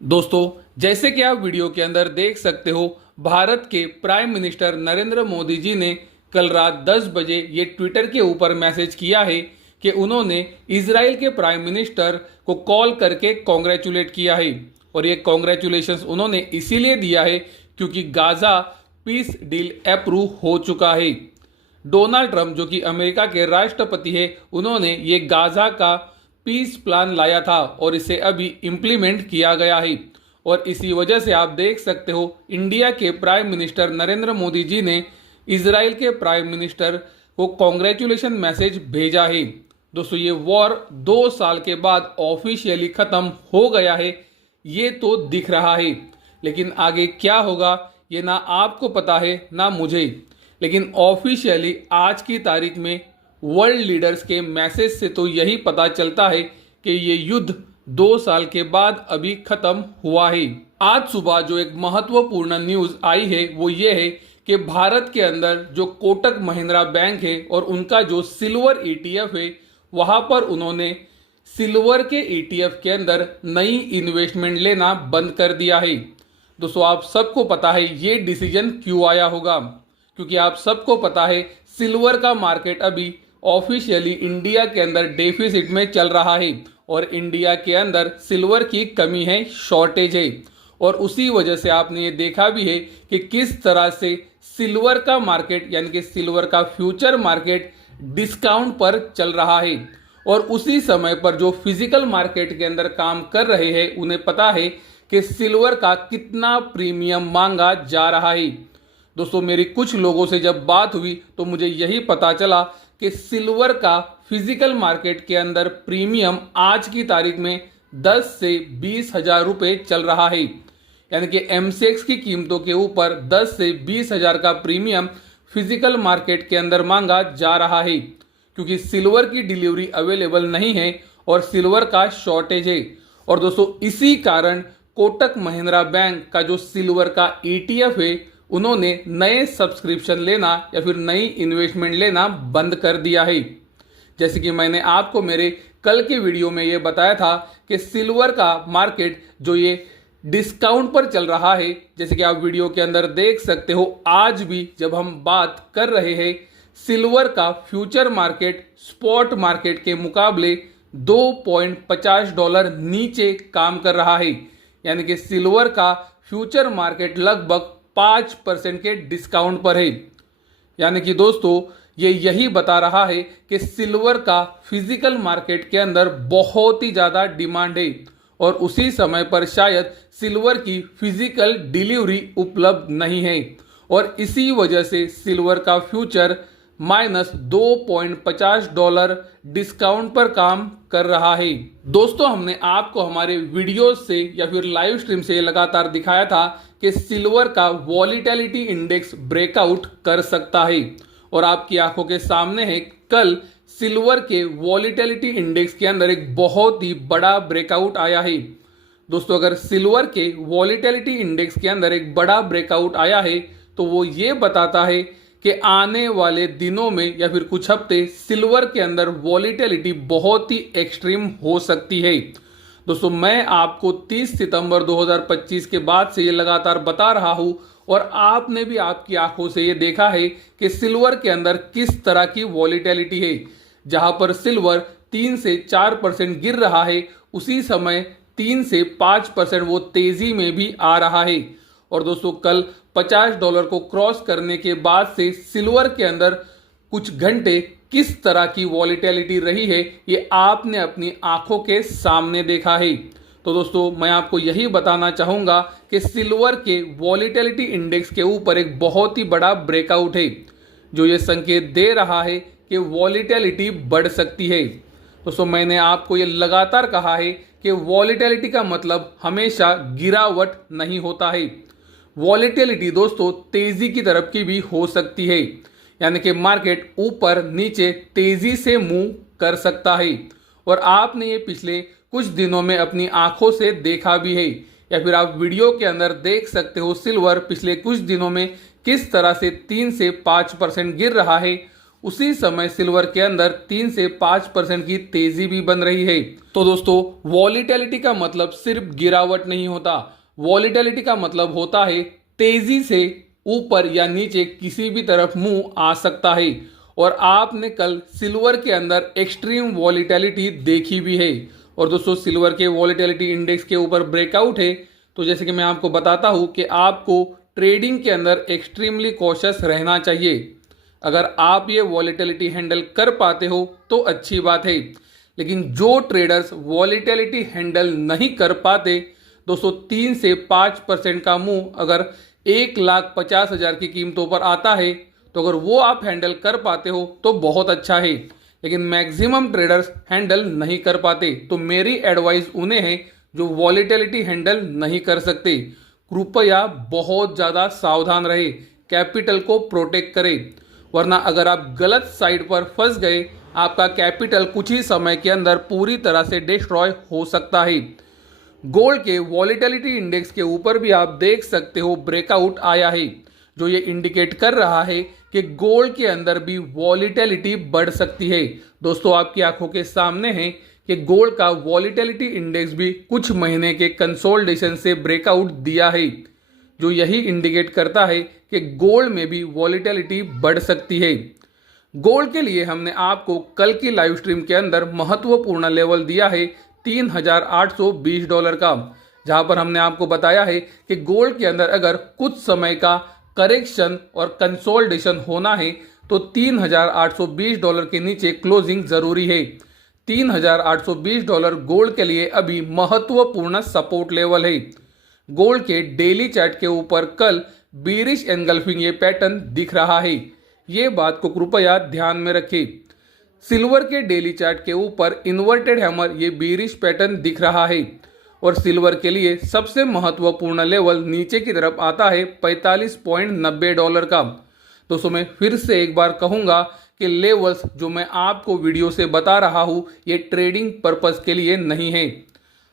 दोस्तों, जैसे कि आप वीडियो के अंदर देख सकते हो, भारत के प्राइम मिनिस्टर नरेंद्र मोदी जी ने कल रात 10 बजे ये ट्विटर के ऊपर मैसेज किया है कि उन्होंने इजराइल के प्राइम मिनिस्टर को कॉल करके कॉन्ग्रेचुलेट किया है। और ये कॉन्ग्रेचुलेशंस उन्होंने इसीलिए दिया है क्योंकि गाजा पीस डील अप्रूव हो चुका है। डोनाल्ड ट्रंप जो कि अमेरिका के राष्ट्रपति है, उन्होंने ये गाजा का पीस प्लान लाया था और इसे अभी इम्प्लीमेंट किया गया है। और इसी वजह से आप देख सकते हो, इंडिया के प्राइम मिनिस्टर नरेंद्र मोदी जी ने इजराइल के प्राइम मिनिस्टर को कॉन्ग्रेचुलेशन मैसेज भेजा है। दोस्तों, ये वॉर 2 साल के बाद ऑफिशियली खत्म हो गया है, ये तो दिख रहा है। लेकिन आगे क्या होगा ये ना आपको पता है ना मुझे। लेकिन ऑफिशियली आज की तारीख में वर्ल्ड लीडर्स के मैसेज से तो यही पता चलता है कि ये युद्ध 2 साल के बाद अभी खत्म हुआ है। आज सुबह जो एक महत्वपूर्ण न्यूज आई है वो ये है कि भारत के अंदर जो कोटक महिंद्रा बैंक है और उनका जो सिल्वर ईटीएफ है, वहां पर उन्होंने सिल्वर के ईटीएफ के अंदर नई इन्वेस्टमेंट लेना बंद कर दिया है। दोस्तों, आप सबको पता है ये डिसीजन क्यों आया होगा, क्योंकि आप सबको पता है सिल्वर का मार्केट अभी ऑफिशियली इंडिया के अंदर डेफिसिट में चल रहा है और इंडिया के अंदर सिल्वर की कमी है, शॉर्टेज है। और उसी वजह से आपने ये देखा भी है कि किस तरह से सिल्वर का मार्केट यानी कि सिल्वर का फ्यूचर मार्केट डिस्काउंट पर चल रहा है। और उसी समय पर जो फिजिकल मार्केट के अंदर काम कर रहे हैं उन्हें पता है कि सिल्वर का कितना प्रीमियम मांगा जा रहा है। दोस्तों, मेरी कुछ लोगों से जब बात हुई तो मुझे यही पता चला कि सिल्वर का फिजिकल मार्केट के अंदर प्रीमियम आज की तारीख में 10 से 20 हजार रुपये चल रहा है। यानी कि एमसीएक्स की कीमतों के ऊपर 10 से 20 हजार का प्रीमियम फिजिकल मार्केट के अंदर मांगा जा रहा है, क्योंकि सिल्वर की डिलीवरी अवेलेबल नहीं है और सिल्वर का शॉर्टेज है। और दोस्तों, इसी कारण कोटक महिंद्रा बैंक का जो सिल्वर का ईटीएफ है, उन्होंने नए सब्सक्रिप्शन लेना या फिर नई इन्वेस्टमेंट लेना बंद कर दिया है। जैसे कि मैंने आपको मेरे कल के वीडियो में ये बताया था कि सिल्वर का मार्केट जो ये डिस्काउंट पर चल रहा है, जैसे कि आप वीडियो के अंदर देख सकते हो, आज भी जब हम बात कर रहे हैं सिल्वर का फ्यूचर मार्केट स्पॉट मार्केट के मुकाबले $2.50 नीचे काम कर रहा है। यानी कि सिल्वर का फ्यूचर मार्केट लगभग 5% के डिस्काउंट पर है। यानी कि दोस्तों, ये यही बता रहा है कि सिल्वर का फिजिकल मार्केट के अंदर बहुत ही ज़्यादा डिमांड है और उसी समय पर शायद सिल्वर की फिजिकल डिलीवरी उपलब्ध नहीं है और इसी वजह से सिल्वर का फ्यूचर -$2.50 डिस्काउंट पर काम कर रहा है। दोस्तों, हमने आपको हमारे वीडियो से या फिर लाइव स्ट्रीम से लगातार दिखाया था कि सिल्वर का वॉलीटिलिटी इंडेक्स ब्रेकआउट कर सकता है और आपकी आंखों के सामने है, कल सिल्वर के वॉलीटिलिटी इंडेक्स के अंदर एक बहुत ही बड़ा ब्रेकआउट आया है। दोस्तों, अगर सिल्वर के वॉलीटिलिटी इंडेक्स के अंदर एक बड़ा ब्रेकआउट आया है तो वो ये बताता है कि आने वाले दिनों में या फिर कुछ हफ्ते सिल्वर के अंदर वॉलीटिलिटी बहुत ही एक्सट्रीम हो सकती है। दोस्तों, मैं आपको 30 सितंबर 2025 के बाद से ये लगातार बता रहा हूं और आपने भी आपकी आंखों से ये देखा है कि सिल्वर के अंदर किस तरह की वॉलीटिलिटी है। जहां पर सिल्वर 3 से 4% गिर रहा है, उसी समय 3 से 5% वो तेजी में भी आ रहा है। और दोस्तों, कल $50 को क्रॉस करने के बाद से सिल्वर के अंदर कुछ घंटे किस तरह की वॉलीटिलिटी रही है ये आपने अपनी आंखों के सामने देखा है। तो दोस्तों, मैं आपको यही बताना चाहूँगा कि सिल्वर के वॉलीटिलिटी इंडेक्स के ऊपर एक बहुत ही बड़ा ब्रेकआउट है जो ये संकेत दे रहा है कि वॉलीटिलिटी बढ़ सकती है। दोस्तों, मैंने आपको ये लगातार कहा है कि वॉलीटिलिटी का मतलब हमेशा गिरावट नहीं होता है। वॉलीटिलिटी दोस्तों तेजी की तरफ की भी हो सकती है, यानी कि मार्केट ऊपर नीचे तेजी से मूव कर सकता है और आपने ये पिछले कुछ दिनों में अपनी आंखों से देखा भी है या फिर आप वीडियो के अंदर देख सकते हो सिल्वर पिछले कुछ दिनों में किस तरह से 3 से 5% गिर रहा है उसी समय सिल्वर के अंदर 3 से 5% की तेजी भी बन रही है। तो दोस्तों, वॉलीटिलिटी का मतलब सिर्फ गिरावट नहीं होता। वॉलीटिलिटी का मतलब होता है तेजी से ऊपर या नीचे किसी भी तरफ मूव आ सकता है। और आपने कल सिल्वर के अंदर एक्सट्रीम वॉलीटिलिटी देखी भी है। और दोस्तों, सिल्वर के वॉलीटिलिटी इंडेक्स के ऊपर ब्रेकआउट है। तो जैसे कि मैं आपको बताता हूं कि आपको ट्रेडिंग के अंदर एक्सट्रीमली कॉशियस रहना चाहिए। अगर आप ये वॉलीटिलिटी हैंडल कर पाते हो तो अच्छी बात है, लेकिन जो ट्रेडर्स वॉलीटिलिटी हैंडल नहीं कर पाते, दोस्तों 3 से 5% का मूव अगर 1,50,000 की कीमतों पर आता है तो अगर वो आप हैंडल कर पाते हो तो बहुत अच्छा है, लेकिन मैक्सिमम ट्रेडर्स हैंडल नहीं कर पाते। तो मेरी एडवाइस उन्हें है जो वॉलीटिलिटी हैंडल नहीं कर सकते। कृपया बहुत ज़्यादा सावधान रहे, कैपिटल को प्रोटेक्ट करें, वरना अगर आप गलत साइड पर फंस गए, आपका कैपिटल कुछ ही समय के अंदर पूरी तरह से डिस्ट्रॉय हो सकता है। गोल्ड के वॉलीटिलिटी इंडेक्स के ऊपर भी आप देख सकते हो ब्रेकआउट आया है, जो ये इंडिकेट कर रहा है कि गोल्ड के अंदर भी वॉलीटिलिटी बढ़ सकती है। दोस्तों, आपकी आंखों के सामने है कि गोल्ड का वॉलीटिलिटी इंडेक्स भी कुछ महीने के कंसोलिडेशन से ब्रेकआउट दिया है, जो यही इंडिकेट करता है कि गोल्ड में भी वॉलीटिलिटी बढ़ सकती है। गोल्ड के लिए हमने आपको कल की लाइव स्ट्रीम के अंदर महत्वपूर्ण लेवल दिया है $3,820 का, जहां पर हमने आपको बताया है कि गोल्ड के अंदर अगर कुछ समय का करेक्शन और कंसोलिडेशन होना है तो $3,820 के नीचे क्लोजिंग जरूरी है। $3,820 गोल्ड के लिए अभी महत्वपूर्ण सपोर्ट लेवल है। गोल्ड के डेली चार्ट के ऊपर कल बीरिश एनगल्फिंग ये पैटर्न दिख रहा है, ये बात को कृपया ध्यान में रखें। सिल्वर के डेली चार्ट के ऊपर इन्वर्टेड हैमर ये बीरिश पैटर्न दिख रहा है और सिल्वर के लिए सबसे महत्वपूर्ण लेवल नीचे की तरफ आता है $45.90 का। दोस्तों, मैं फिर से एक बार कहूंगा कि लेवल्स जो मैं आपको वीडियो से बता रहा हूं ये ट्रेडिंग पर्पस के लिए नहीं है,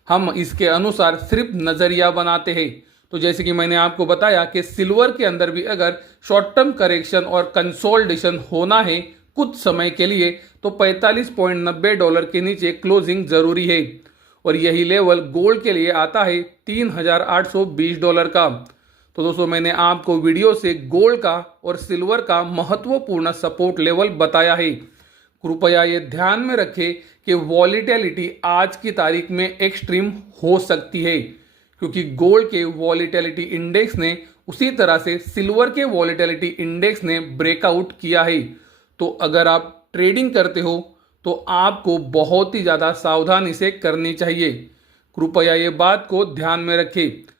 हम इसके अनुसार सिर्फ नजरिया बनाते हैं। तो जैसे कि मैंने आपको बताया कि सिल्वर के अंदर भी अगर शॉर्ट टर्म करेक्शन और कंसोलिडेशन होना है कुछ समय के लिए तो $45.90 के नीचे क्लोजिंग जरूरी है, और यही लेवल गोल्ड के लिए आता है $3,820 का। तो दोस्तों, मैंने आपको वीडियो से गोल्ड का और सिल्वर का महत्वपूर्ण सपोर्ट लेवल बताया है। कृपया ये ध्यान में रखें कि वॉलीटिलिटी आज की तारीख में एक्सट्रीम हो सकती है, क्योंकि गोल्ड के वॉलीटिलिटी इंडेक्स ने उसी तरह से सिल्वर के वॉलीटिलिटी इंडेक्स ने ब्रेकआउट किया है। तो अगर आप ट्रेडिंग करते हो तो आपको बहुत ही ज़्यादा सावधानी से करनी चाहिए। कृपया ये बात को ध्यान में रखें।